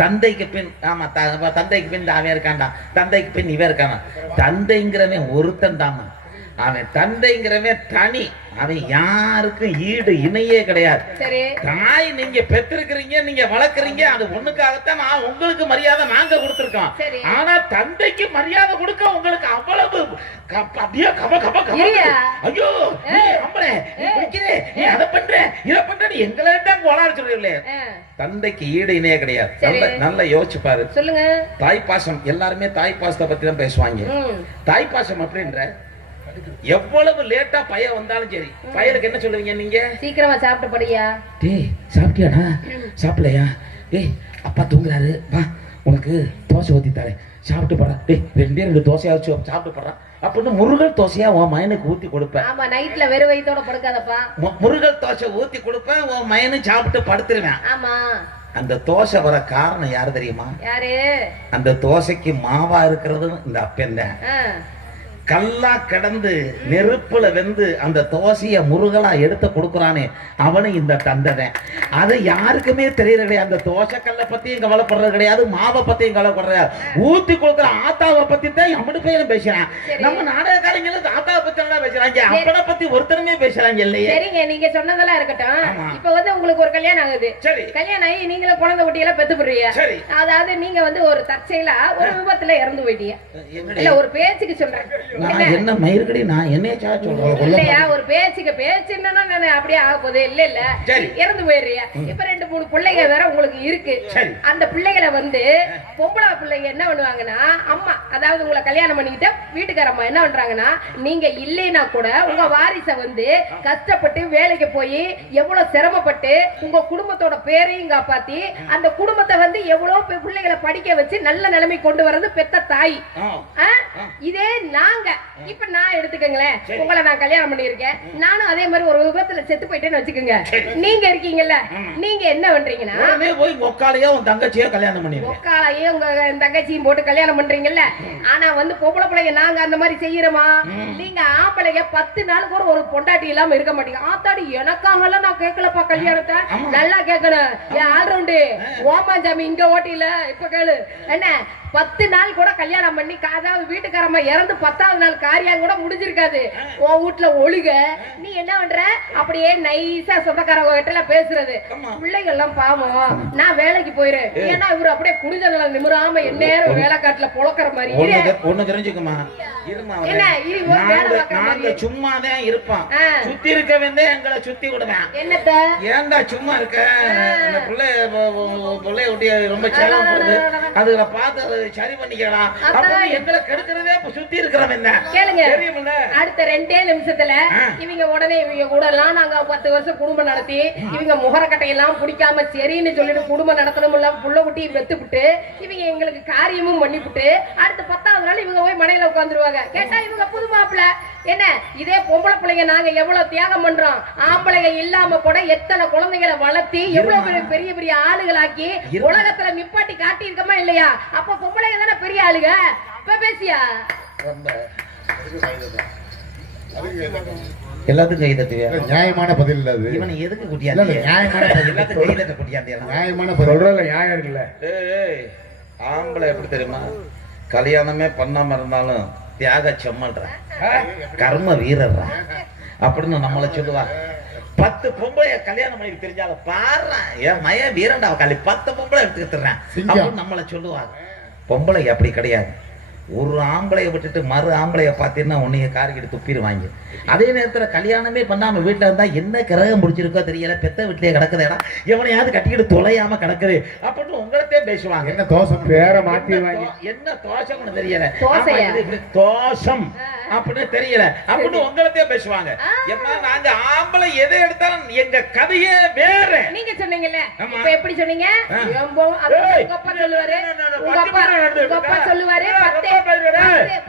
தந்தைக்கு பின் ஆமா தந்தைக்கு பின் அவன் இருக்கான்டா, தந்தைக்கு பின் இவன் இருக்கானா? தந்தைங்கிறவன் ஒருத்தன் தாமா. அவன் தந்தைங்கிறவன் தனி. அவன் யாருக்கும் ஈடு இணையே கிடையாது. தாய் நீங்க பெற்றிருக்கிறீங்க, நீங்க வளர்க்குறீங்க, அது ஒண்ணுக்காகத்தான் நான் உங்களுக்கு மரியாதை நாங்க கொடுத்திருக்கோம். ஆனா தந்தைக்கு மரியாதை கொடுக்க உங்களுக்கு அவ்வளவு அப்படியே ஐயோ நீ அம்பளே நீ குடிக்கிறே நீ அதை பண்ற இதை பண்ற எங்களை தான் கோளாறு சொல்றீங்களே. தந்தைக்கு ஈடு இணையே கிடையாது. நல்லா யோசிச்சு பாரு. சொல்லுங்க. தாய் பாசம். எல்லாருமே தாய் பாசத்தை பத்தி தான் பேசுவாங்க. தாய் பாசம் அப்படின்ற எவ்வளவு லேட்டா பையன் வந்தாலும் சரி, பையனுக்கு என்ன சொல்லுவீங்க நீங்க? சீக்கிரமா சாப்பிட்டு படியா. டேய் சாப்பிட்டியாடா? சாப்பிடலையா? டேய் அப்பா தூங்குறாரு, வா உனக்கு தோசை ஊத்தி தரேன், சாப்பிட்டு போறா. டேய் 2 தோசையாச்சு சாப்பிட்டு போறா அப்படின்னு முருகல் தோசையா உன் மயனுக்கு ஊத்தி கொடுப்பேன். ஆமா, நைட்ல வெறும் வயித்தோட படுக்காதப்பா. முருகல் தோசை ஊத்தி கொடுப்பேன், உன் மயனு சாப்பிட்டு படுத்துருவேன். ஆமா. அந்த தோசை வர காரணம் யாரு தெரியுமா? யாரு? அந்த தோசைக்கு மாவா இருக்கிறது இந்த அப்பன் தான். கல்லா கிடந்து நெருப்புல வெந்து அந்த தோசைய முருகலா எடுத்து கொடுக்குறானே அவனு இந்த தந்தவன். அது யாருக்குமே தெரியறது கிடையாது. அந்த தோசை கல்லை பத்தியும் கவலைப்படுறது கிடையாது, மாவை பத்தியும் கவலைப்படுறது. ஊத்தி கொடுக்குற ஆத்தாவை பத்தி தான் எவ்வளவு பேரும் பேசுறான். நம்ம நாடகக்காரங்களும் ஆத்தாவை பத்தி எல்லாம் பேசுறாங்க, அப்பனை பத்தி ஒருத்தருமே பேசுறாங்க இல்லையே. சரிங்க, நீங்க சொன்னதெல்லாம் இருக்கட்டும். இப்ப வந்து உங்களுக்கு ஒரு கல்யாணம் ஆகுது. சரி, கல்யாணம் ஆகி நீங்களும் குழந்தை குட்டியெல்லாம் பெத்து போடுறீங்க. சரி, அதாவது நீங்க வந்து ஒரு தற்செயலா ஒரு விபத்துல இறந்து போயிட்டீங்க. இல்ல ஒரு பேச்சுக்கு சொல்றேன். நான் என்ன மயிர்கடி நான் என்னையா சொல்றேன் இல்லையா, ஒரு பேச்சு என்னன்னா அப்படியே ஆக போகுது. இல்ல இறந்து போயிடுறியா. இப்ப 2-3 பிள்ளைங்க வேற உங்களுக்கு இருக்கு. அந்த பிள்ளைகளை வந்து பொம்பளை பிள்ளைங்க என்ன பண்ணுவாங்கன்னா, அம்மா அதாவது உங்களை கல்யாணம் பண்ணிக்கிட்ட வீட்டுக்காரம்மா என்ன பண்றாங்கன்னா, நீங்க இல்லைன்னா கூட உங்க வாரிசை வந்து கஷ்டப்பட்டு வேலைக்கு போய் எவ்வளவு சிரமப்பட்டு உங்க குடும்பத்தோட பேரையும் காப்பாத்தி அந்த குடும்பத்தை வந்து எவ்வளவு பிள்ளைகளை படிக்க வச்சு நல்ல நிலைமை கொண்டு வர்றது பெத்த தாய். இதே நாங்க இப்ப நான் எடுத்துக்கங்களேன், உங்களை நான் கல்யாணம் பண்ணிருக்கேன், நானும் அதே மாதிரி ஒரு விபத்துல செத்து போயிட்டேன்னு வச்சுக்கோங்க. நீங்க இருக்கீங்கல்ல, நீங்க என்ன பண்றீங்கன்னா போய் ஒக்காலையோ உன் தங்கச்சியோ கல்யாணம் பண்ணி ஒக்காலையோ உங்க தங்கச்சியும் போட்டு கல்யாணம் பண்றீங்கல்ல. ஆனா வந்து பொம்பளை பிள்ளைங்க நாங்க அந்த மாதிரி செய்யறோமா? நீங்க ஆம்பளைங்க 10 நாளுக்கு ஒரு பொண்டாட்டி இல்லாம இருக்க மாட்டீங்க. ஆத்தாடி எனக்காகலாம் நான் கேட்கலப்பா கல்யாணத்தை, நல்லா கேட்கணும். ஏன் ஆல்ரவுண்டு ஓமாஞ்சாமி இங்க ஓட்டில இப்ப கேளு என்ன 10 நாள் கூட கல்யாணம் பண்ணி அதாவது வீட்டுக்காரம்மா இறந்து 10வது நாள் காரியம் கூட முடிஞ்சிருக்காது. உன் வீட்டுல ஒழுக நீ என்ன பண்ற, அப்படியே நைஸா சொந்தக்காரங்க கிட்ட பேசுறது. பிள்ளைகள் எல்லாம் பாவம், நான் வேலைக்கு போயிறேன். ஏன்னா இவரு அப்படியே குடிஞ்சதுல நிமிராம எந்நேரம் வேலை காட்டுல பொழக்கிற மாதிரி. ஒண்ணு தெரிஞ்சுக்குமா, சும்மாதான் இருப்பான், சுத்தி இருக்க வேண்டே எங்களை சுத்தி விடுவேன். என்னத்த ஏன்டா சும்மா இருக்க, பிள்ளைய ஒட்டி ரொம்ப செல்லம் போடுது, அதுல பார்த்து சரி பண்ணிக்கலாம். எங்களை கெடுக்கிறதே சுத்தி இருக்கிறவன் என்ன கேளுங்க. அடுத்த 2 நிமிஷத்துல இவங்க உடனே இவங்க கூட எல்லாம் நாங்க 10 வருஷம் குடும்பம் நடத்தி இவங்க முகரக்கட்டையெல்லாம் பிடிக்காம சரின்னு சொல்லிட்டு குடும்பம் நடத்தணும் இல்ல புள்ள குட்டியும் பெத்துவிட்டு இவங்க எங்களுக்கு காரியமும் பண்ணிவிட்டு அடுத்த 10வது நாள் இவங்க போய் மனையில உட்காந்துருவாங்க. கேட்டா இவங்க புது மாப்பிள்ள என்ன. இதே பொம்பளை பிள்ளைங்க நாங்க எவ்வளவு தியாகம் பண்றோம். ஆம்பளைங்க இல்லாம கூட எத்தனை குழந்தைகளை வளர்த்தி எவ்வளவு பெரிய பெரிய ஆளுகளாக்கி உலகத்துல நிப்பாட்டி காட்டி இருக்கமா இல்லையா? அப்ப பொம்பளைங்க தானே பெரிய ஆளுங்க. இப்ப பேசியா எல்லாத்துக்கும் கை தட்டுவியா? நியாயமான பதில் இல்ல அது. இவனை எதுக்கு குட்டியாங்க? நியாயமான பதில், எல்லாத்துக்கும் கை தட்ட குட்டியாங்க. நியாயமான பதில் சொல்றதுல நியாயம் இருக்குல்ல. ஆம்பளை எப்படி தெரியுமா, கல்யாணமே பண்ணாம இருந்தாலும் தியாக செம்மல்ற கர்ம வீரர்ற அப்படின்னு நம்மளை சொல்லுவாங்க. 10 பொம்பளைய கல்யாணம் பண்ணி தெரிஞ்சாலும் பாரு என் மய வீரண்டா கல்வி 10 பொம்பளை எடுத்துக்கிட்டுறேன் அப்படின்னு நம்மளை சொல்லுவாங்க. பொம்பளை அப்படி கிடையாது. ஒரு ஆம்பளைய விட்டுட்டு மறு ஆம்பளைய பார்த்தீங்கன்னா உன்னைய காரிக்கிட்டு துப்பிடுவாங்க. அதே நேரத்துல கல்யாணமே பண்ணாம வீட்டுல இருந்தா என்ன கிரகம் முடிச்சிருக்கோ தெரியல, பெத்த வீட்டிலேயே கிடக்குதேடா, எவனையாவது கட்டிக்கிட்டு தொலையாம கிடக்குது அப்படின்னு உங்களத்தே பேசுவாங்க. என்ன தோசம் பேரை மாத்திடுவாங்க. என்ன தோஷம்னு தெரியல, தோஷம் அப்படின்னு தெரியல அப்படின்னு உங்களத்தே பேசுவாங்க. ஏன்னா நாங்க ஆம்பளை எதை எடுத்தாலும் எங்க கதையே வேற. நீங்க சொன்னீங்கல்ல, இப்ப எப்படி சொன்னீங்க? உங்க அப்பா சொல்லுவாரு, உங்க அப்பா சொல்லுவாரு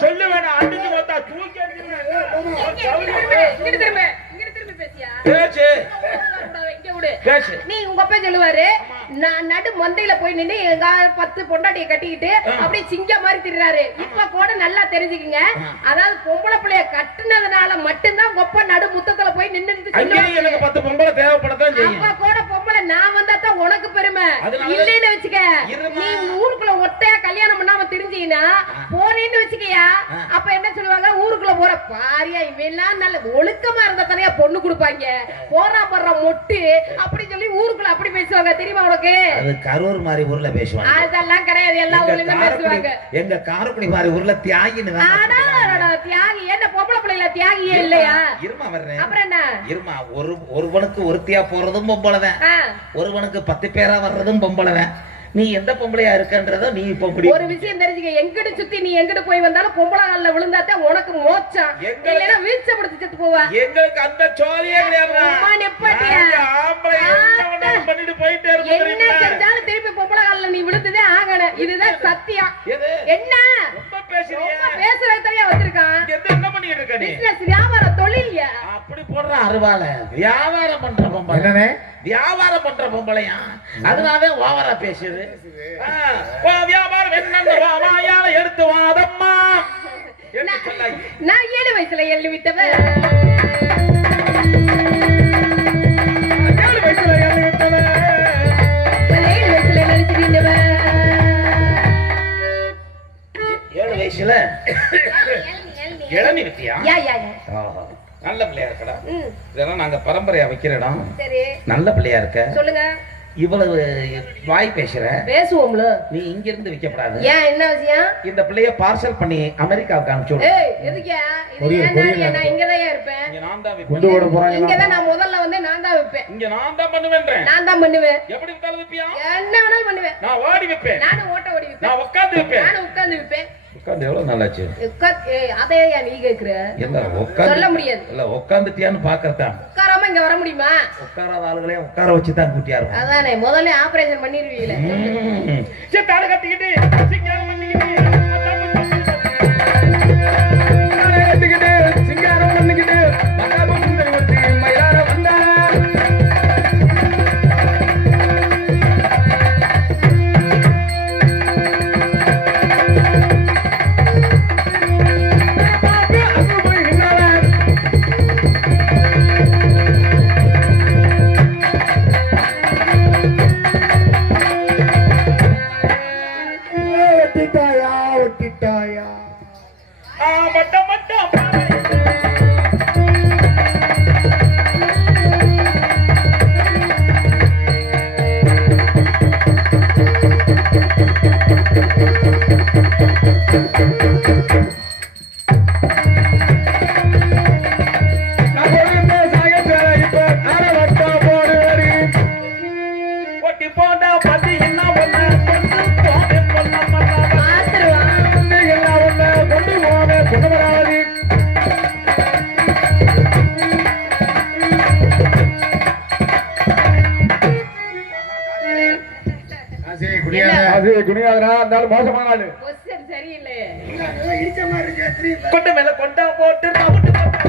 சொல்லு வேணாம், அடிச்சு பார்த்தா தூக்கி நீ உங்க அப்பா சொல்லுவாரு, நான் நடு மந்தையில போய் நின்று எங்க 10 பொண்டாட்டியை கட்டிக்கிட்டு அப்படியே சிங்க மாதிரி திரிறாரு. இப்ப கூட நல்லா தெரிஞ்சுக்குங்க, அதாவது பொம்பளை பிள்ளைய கட்டுனதுனால மட்டும்தான் உங்க அப்பா நடு முத்தத்துல போய் நின்று எனக்கு 10 பொம்பளை தேவைப்படத்தான் செய்யும். அப்ப கூட பொம்பளை நான் வந்தா தான் உனக்கு பெருமை. இல்லைன்னு வச்சுக்க, நீ ஊருக்குள்ள ஒட்டையா கல்யாணம் பண்ணாம தெரிஞ்சீங்கன்னா போறேன்னு வச்சுக்கையா, அப்ப என்ன சொல்லுவாங்க, ஊருக்குள்ள போற பாரியா இவெல்லாம் நல்ல ஒழுக்கமா இருந்தா தானே பொண்ணு கொடுப்பாங்க, போறா போடுற மொட்டு அப்படி சொல்லி ஊருக்குள்ள அப்படி பேசுவாங்க. தெரியுமா உனக்கு? அது கரூர் மாதிரி ஊர்ல பேசுவாங்க. அதெல்லாம் கிடையாது, எல்லா ஊர்லயும் பேசுவாங்க. எங்க காரைக்குடி மாதிரி ஊர்ல தியாகின்னு தியாகி என்ன பொம்பளை பிள்ளைல தியாகியே இல்லையா? இருமா வர்றேன். அப்புறம் என்ன? இருமா, ஒருவனுக்கு ஒருத்தியா போறதும் பொம்பளைதான், ஒருவனுக்கு 10 பேரா வர்றதும் பொம்பளைதான். நீ எந்த பொம்பளையா இருக்கன்றத நீ இப்ப ஒரு விஷயம் தெரிஞ்சுக்க, எங்கிட்டு சுத்தி நீ எங்கிட்டு போய் வந்தாலும் பொம்பளை கால்ல விழுந்தாதான் உனக்கு மோட்சம், இல்லைன்னா வீழ்ச்சி படுத்து செத்து போவா. எங்களுக்கு அந்த சோழியே கிடையாது. என்ன செஞ்சாலும் திருப்பி பொம்பளை கால்ல நீ விழுந்ததே ஆகணும். இதுதான் சத்தியம். என்ன பேசுறதையா வச்சிருக்கான்? என்ன பண்ணிட்டு இருக்க நீ? பிசினஸ் வியாபாரம் தொழில் அப்படி போடுற அருவால வியாபாரம் பண்ற பொம்பளை என்னனே வியாபாரம் பண்ற பொம்பளையா, அதனால ஓவரா பேசுது. வியாபாரம் என்னன்னு வாயால எடுத்து வாதம்மா. நான் 7 வயசுல எழுதி விட்டவ. 7 வயசுல எழுதி விட்டவ. 7 வயசுல எழுதிட்டவ. 7 வயசுல இளநீ வித்தியா? யா யா யா. நல்ல பிள்ளையா இருக்கடா. ம். இதெல்லாம் நாங்க பரம்பரையா வைக்கிற இடம். சரி. நல்ல பிள்ளையா இருக்க. சொல்லுங்க. இவ்வளவு வாய் பேசுற. பேசுவோம்ல. நீ இங்க இருந்து விக்கப்படாது. ஏன் என்ன விஷயம்? இந்த பிள்ளைய பார்சல் பண்ணி அமெரிக்காவுக்கு அனுப்பிச்சு விடு. ஏய் எதுக்கியா? இது ஏன் நாரியா? நான் இங்க தான் இருப்பேன். இங்க நான் தான் கொண்டு விப்பேன். ஓட போறாங்க. இங்க தான் நான் முதல்ல வந்து நான் தான் வைப்பேன். இங்க நான் தான் பண்ணுவேன்றேன். நான் தான் பண்ணுவேன். எப்படி வித்தாலும் விப்பியா? என்ன வேணாலும் பண்ணுவேன். நான் ஓடி விப்பேன். நானும் ஓட்ட ஓடி வைப்பேன். நான் உட்கார்ந்து விப்பேன். நானும் உட்கார்ந்து வைப்பேன். உட்கார்ந்து எவ்வளவு நல்லாச்சு. அதே ஏன் நீ கேக்குற? இல்ல உட்கார்ந்து சொல்ல முடியாது. இல்ல உட்கார்ந்துட்டியான்னு பாக்கறதா. உட்காராம இங்க வர முடியுமா? உட்காராத ஆளுகளே உட்கார வச்சு தான் கூட்டியா இருக்கும். அதானே முதல்ல ஆபரேஷன் பண்ணிருவீங்களே. சே தாள கட்டிக்கிட்டு சிங்காரம் பண்ணிக்கிட்டு தாளை கட்டிக்கிட்டு சிங்காரம் பண்ணிக்கிட்டு மத்தாப்பு சுந்தரி ஒருத்தி மயிலார வந்தா. பாப்பா அங்க போய் நின்னாள. ஒட்டிட்டாயா ஒட்டிட்டாயா. மட்ட மட்ட நான் போடுகின்ற சாயப்பேரை இப்ப அறவட்டா போடுவரி. ஒட்டி போண்டா பத்தி என்ன பண்ண கொண்டு போனே கொல்ல பண்ணாத. பாத்துருவான். எல்லாம் ஒண்ணு கொண்டு போவே கொண்டு வராது. காசே குடியாத. அது குனியாதரா இருந்தாலும் மோசமான ஆளு. பொசிஷன் சரியில்லையே. கொண்டு மேல கொண்டா போட்டு ரவுண்டு போட்டா.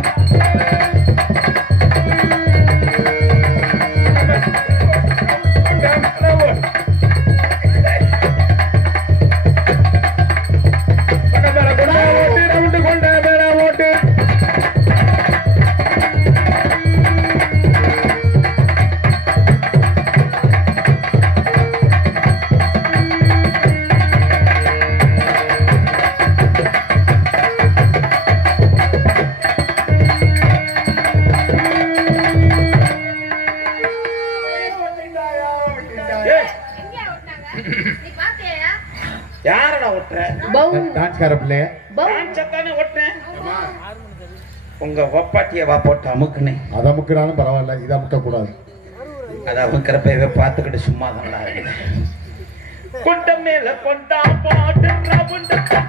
நீ பாத்தியா? யாரடா ஓட்டுற? பௌ டான்ஸ்கார பிள்ளைய. பௌ. நான் சத்தானே ஓட்டுறேன். உங்க ஒப்பாட்டிய வா போட்டு அமுக்குனே. அதை அமுக்கினாலும் பரவாயில்ல, இதை அமுக்க கூடாது. அதை அமுக்கிறப்ப பார்த்துக்கிட்டு சும்மா தான்டா இருக்குது. கொண்ட மேல கொண்டா போட்டு ரவுண்டு போட்டா.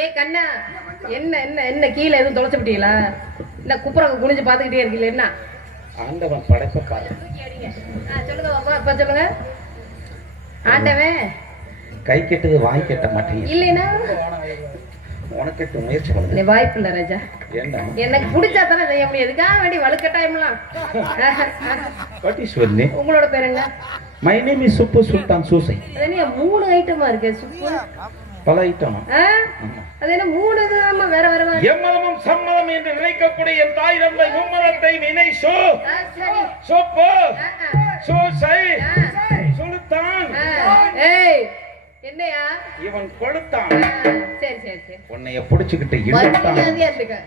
ஏய் கண்ணா, என்ன என்ன என்ன கீழே எதுவும் தொலைச்சுட்டீங்களா? இல்ல குப்புறங்க குனிஞ்சு பாத்துக்கிட்டே இருக்கீங்களா? என்ன ஆண்டவன் படைப்ப பாரு. சொல்லுங்க பாப்பா, இப்ப சொல்லுங்க. ஆண்டவன் கை கெட்டது வாய் கெட்ட மாட்டேங்குது. இல்லைன்னா உனக்கு முயற்சி பண்ணுது. நீ வாய்ப்பு இல்ல ராஜா. ஏண்டா எனக்கு பிடிச்சா தானே செய்ய முடியும். எதுக்காக வேண்டி வலுக்கட்டாயம்லாம்? What is your name? உங்களோட பேர் என்ன? My name is Subbu Sultan Susai. அது என்ன 3 ஐட்டமா இருக்கு சுப்பு? பல ஐட்டம். ஆ? அது என்ன 3 விதமா வேற வேற வேற? எம்மதமும் சம்மதம் என்று நினைக்கக்கூடிய என் தாய் தந்தை மும்மதத்தை வினை சோ சரி. சோப்பு ஆ, சோசை ஆ. சுல்தான். ஆ. ஏய் என்னையா? இவன் கொளுத்தான். சரி சரி சரி. உன்னைய புடிச்சுக்கிட்டு இழுத்தான். மரியாதையா இருந்துக்க.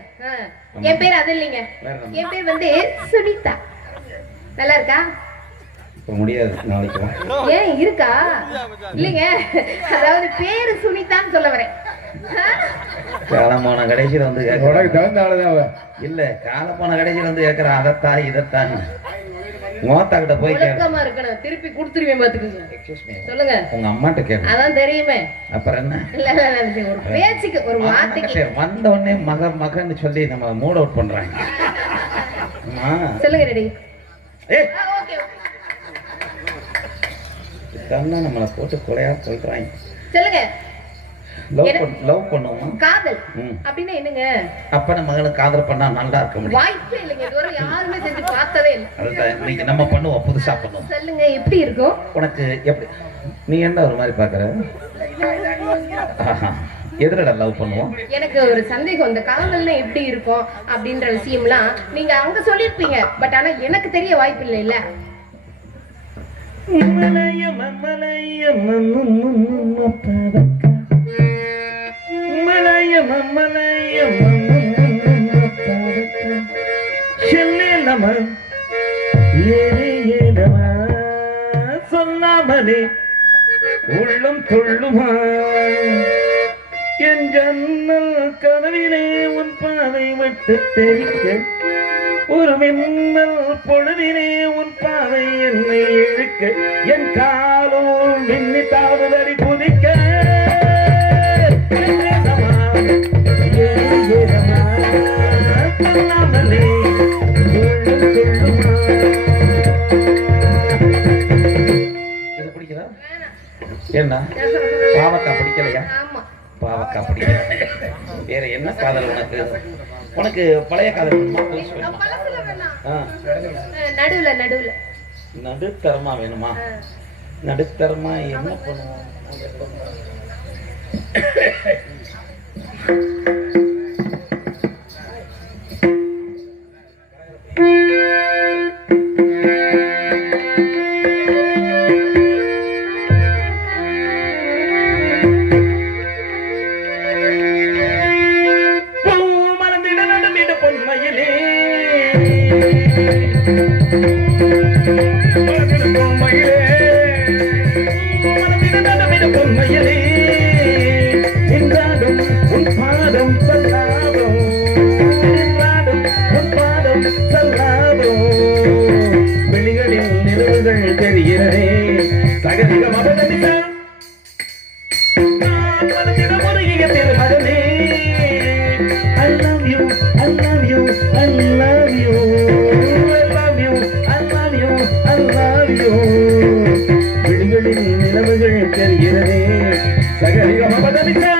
என் பேர் அது இல்லைங்க. என் பேர் வந்து சுனிதா. நல்லா இருக்கா? இப்ப முடியாது, நாளைக்கு வா. ஏன் இருக்கா? இல்லைங்க, அதாவது பேரு சுனிதான்னு சொல்ல வரேன். காலமான கடைசியில வந்து உனக்கு கேட்கறான். தகுந்த ஆளுதான் அவ. இல்ல காலமான கடைசியில வந்து கேட்கறான். அதைத்தான் இதைத்தான் மோத்தா கிட்ட போய் கேட்க. ஒழுக்கமா இருக்கணும். திருப்பி கொடுத்துருவேன் பாத்துக்கோங்க. Excuse me. சொல்லுங்க. உங்க அம்மாட்ட கேட்க. அதான் தெரியுமே. அப்புறம் என்ன? இல்ல இல்ல இல்ல, ஒரு பேச்சுக்கு ஒரு வார்த்தைக்கு. வந்த உடனே மகன்னு சொல்லி நம்ம மூட் அவுட் பண்றாங்க. அம்மா. சொல்லுங்க ரெடி. ஏய், ஓகே இதான் நம்மளை போட்டு கொலையா சொல்றாங்க. சொல்லுங்க. லவ் பண்ணுவோமா? காதல் ம். அப்படின்னா என்னங்க? அப்ப நம்ம மகளை காதல் பண்ணா நல்லா இருக்க முடியும். வாய்ப்பே இல்லைங்க. இதுவரை யாருமே செஞ்சு பார்த்ததே இல்லை. அதுதான் இன்னைக்கு நம்ம பண்ணுவோம், புதுசா பண்ணுவோம். சொல்லுங்க எப்படி இருக்கும்? உனக்கு எப்படி, நீ என்ன ஒரு மாதிரி பாக்குற? எதுலடா லவ் பண்ணுவோம்? எனக்கு ஒரு சந்தேகம், இந்த காதல்னா எப்படி இருக்கும் அப்படின்ற விஷயம்லாம் நீங்க அங்க சொல்லிருப்பீங்க. பட் ஆனா எனக்கு தெரிய வாய்ப்பு இல்லை இல்ல. சொல்லாமலே உள்ளம் தொள்ளுமா என் ஜன்னல் கதவிலே உன் பாதை விட்டு தெரிக்க ஒரு மின்னல் பொழுதிலே உன் பாதை என்னை இழுக்க என் காலும் மின்னி தாவுதடி குதிக்க சொல்லாமலே உள்ளம் தொள்ளுமா. இது பிடிக்குதா? என்ன பாவக்காய் பிடிக்கலையா? ஆமா. பாவக்காய் பிடிக்கல. வேற என்ன காதல் உனக்கு? உனக்கு பழைய காதல் வேணுமா? புதுசு வேணுமா? பழசுல வேணாம். ஆ. நடுவுல நடுவுல நடுத்தரமா வேணுமா? நடுத்தரமா என்ன பண்ணுவோம்? வெளிகளில் நிலவுகள் தெரிகிறதே சகதிக மகனிசா முருகிய திருமகனே I love you, I love you, I love you, I love you, I love you, I love you. வெளிகளில் நிலவுகள் தெரிகிறதே சகதிக மகனிசா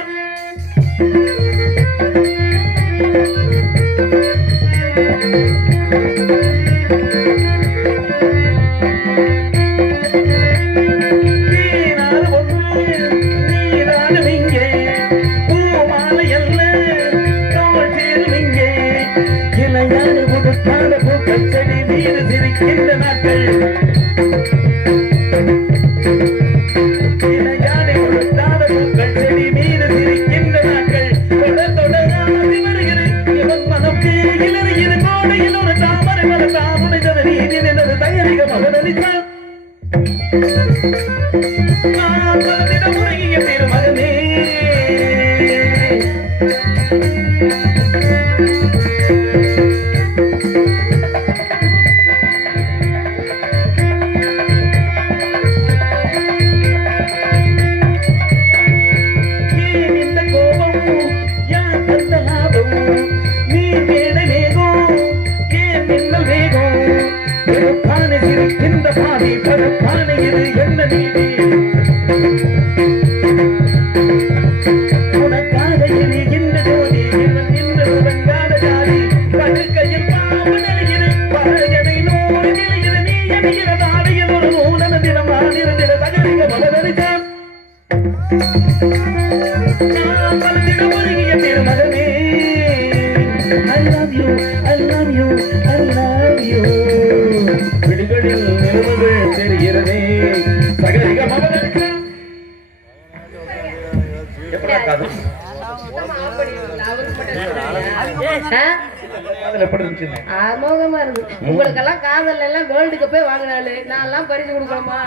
அமோகமா இருக்கு. உங்களுக்கெல்லாம் காதல் எல்லாம் வேர்ல்டு கப்பே வாங்கினாலு நான் எல்லாம் பரிசு கொடுக்கணுமா?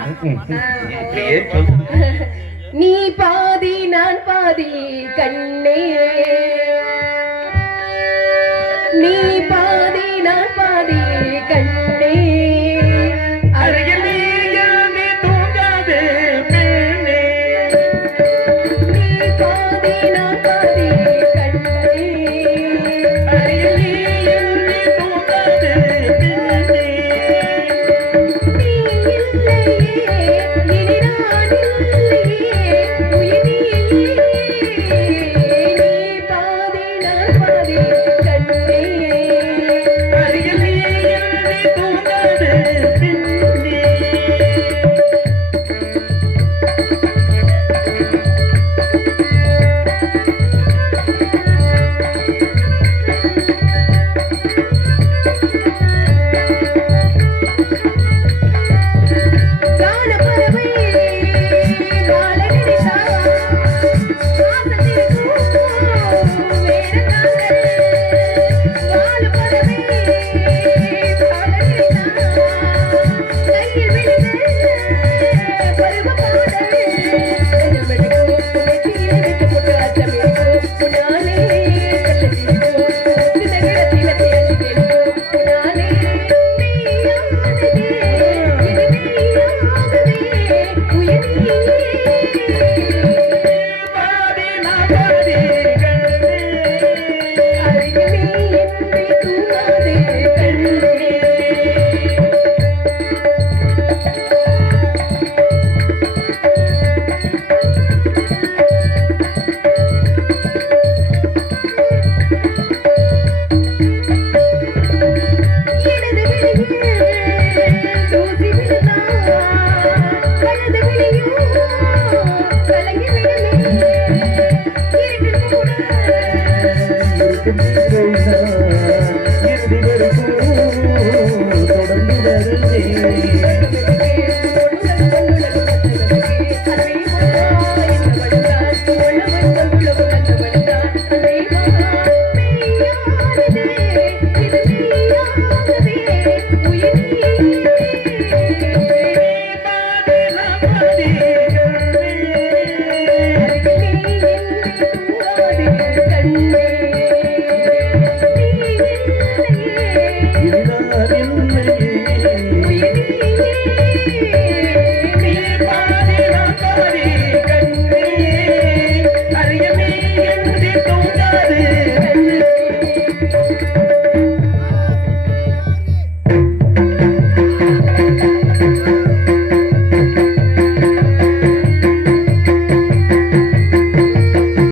நீ பாதி நான் பாதி கண்ணே, நீ பாதி நான் பாதி கண்ணே, அருகில் நீ தூங்காது பெண்ணே, நீ பாதி நான் பாதி கண்ணே, அருகில் நீ தூங்காது பெண்ணே, நீ இல்லையே இனி நான் இல்லையே உயிர் நீயே என்ன